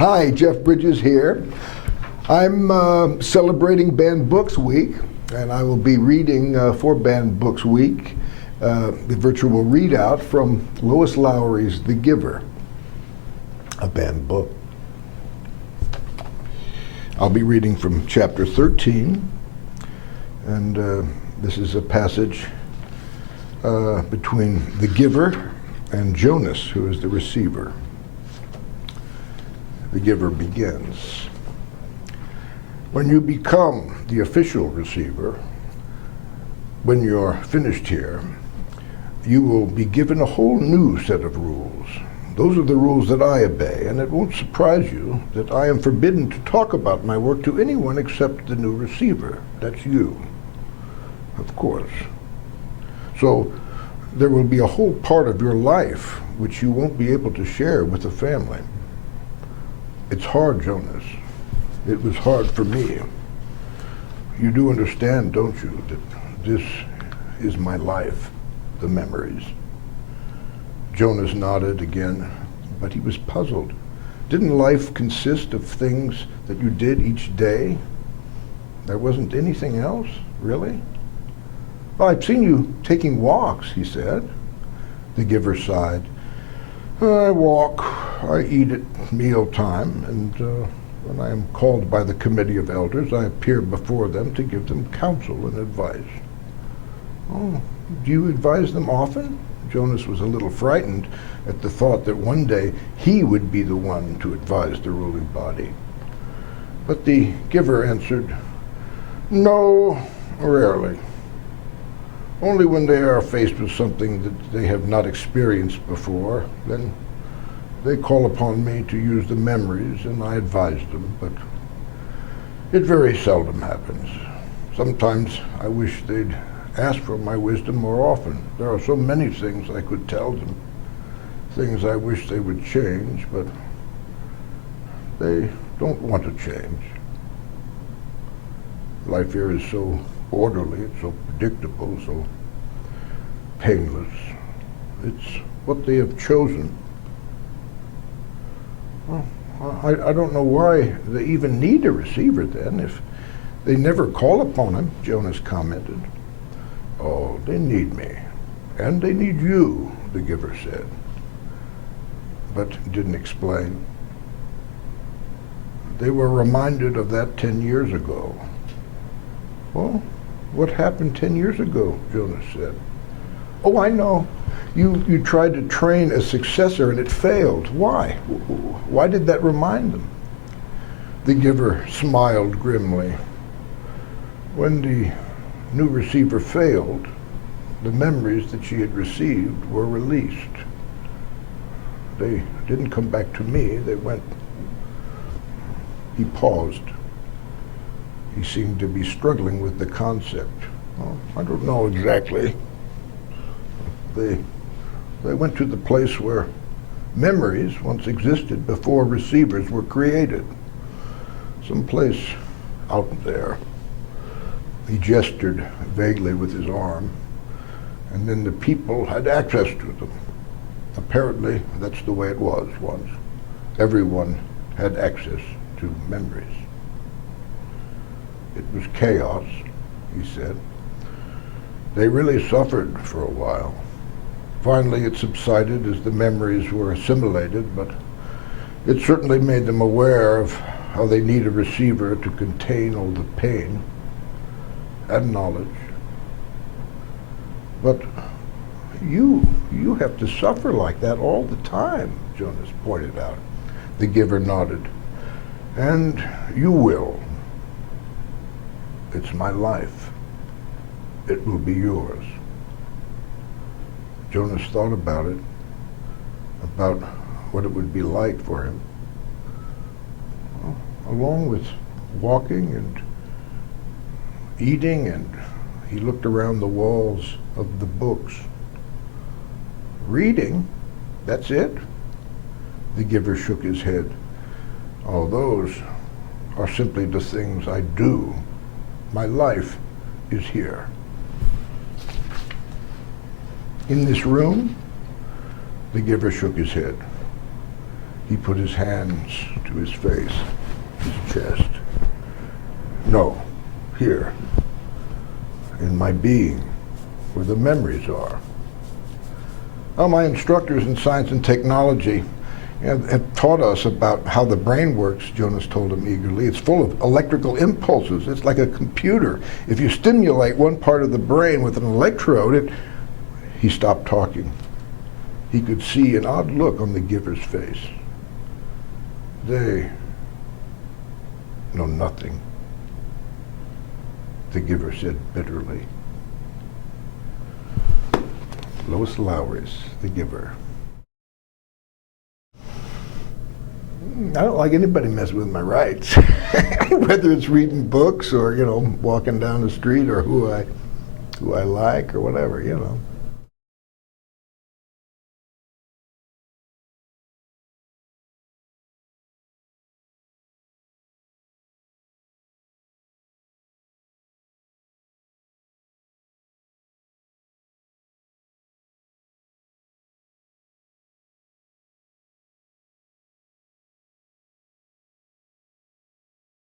Hi, Jeff Bridges here. I'm celebrating Banned Books Week, and I will be reading for Banned Books Week the virtual readout from Lois Lowry's The Giver, a banned book. I'll be reading from chapter 13, and this is a passage between the giver and Jonas, who is the receiver. The giver begins. When you become the official receiver, when you're finished here, you will be given a whole new set of rules. Those are the rules that I obey, and it won't surprise you that I am forbidden to talk about my work to anyone except the new receiver. That's you, of course. So there will be a whole part of your life which you won't be able to share with the family. It's hard, Jonas. It was hard for me. You do understand, don't you, that this is my life, the memories. Jonas nodded again, but he was puzzled. Didn't life consist of things that you did each day? There wasn't anything else, really? Well, I've seen you taking walks, he said. The giver sighed. I walk, I eat at mealtime, and when I am called by the committee of elders, I appear before them to give them counsel and advice. Oh, do you advise them often? Jonas was a little frightened at the thought that one day he would be the one to advise the ruling body. But the giver answered, no, rarely. Only when they are faced with something that they have not experienced before, then they call upon me to use the memories and I advise them, but it very seldom happens. Sometimes I wish they'd ask for my wisdom more often. There are so many things I could tell them, things I wish they would change, but they don't want to change. Life here is so orderly, it's so predictable, so painless. It's what they have chosen. Well, I don't know why they even need a receiver then, if they never call upon him, Jonas commented. Oh, they need me, and they need you, the giver said, but didn't explain. They were reminded of that 10 years ago. Well, what happened 10 years ago, Jonas said. Oh, I know. You tried to train a successor and it failed. Why? Why did that remind them? The giver smiled grimly. When the new receiver failed, the memories that she had received were released. They didn't come back to me, they went. He paused. He seemed to be struggling with the concept. Well, I don't know exactly. They went to the place where memories once existed before receivers were created. Someplace out there. He gestured vaguely with his arm, and then the people had access to them. Apparently, that's the way it was once. Everyone had access to memories. It was chaos, he said. They really suffered for a while. Finally, it subsided as the memories were assimilated, but it certainly made them aware of how they need a receiver to contain all the pain and knowledge. But you have to suffer like that all the time, Jonas pointed out. The giver nodded. And you will. It's my life. It will be yours. Jonas thought about it, about what it would be like for him. Well, along with walking and eating, and he looked around the walls of the books. Reading, that's it? The giver shook his head. Oh, those are simply the things I do. My life is here. In this room, the giver shook his head. He put his hands to his face, his chest. No, here, in my being, where the memories are. Well, my instructors in science and technology have taught us about how the brain works, Jonas told him eagerly. It's full of electrical impulses. It's like a computer. If you stimulate one part of the brain with an electrode, He stopped talking. He could see an odd look on the giver's face. They know nothing, the giver said bitterly. Lois Lowry's The Giver. I don't like anybody messing with my rights, whether it's reading books or, walking down the street or who I like or whatever,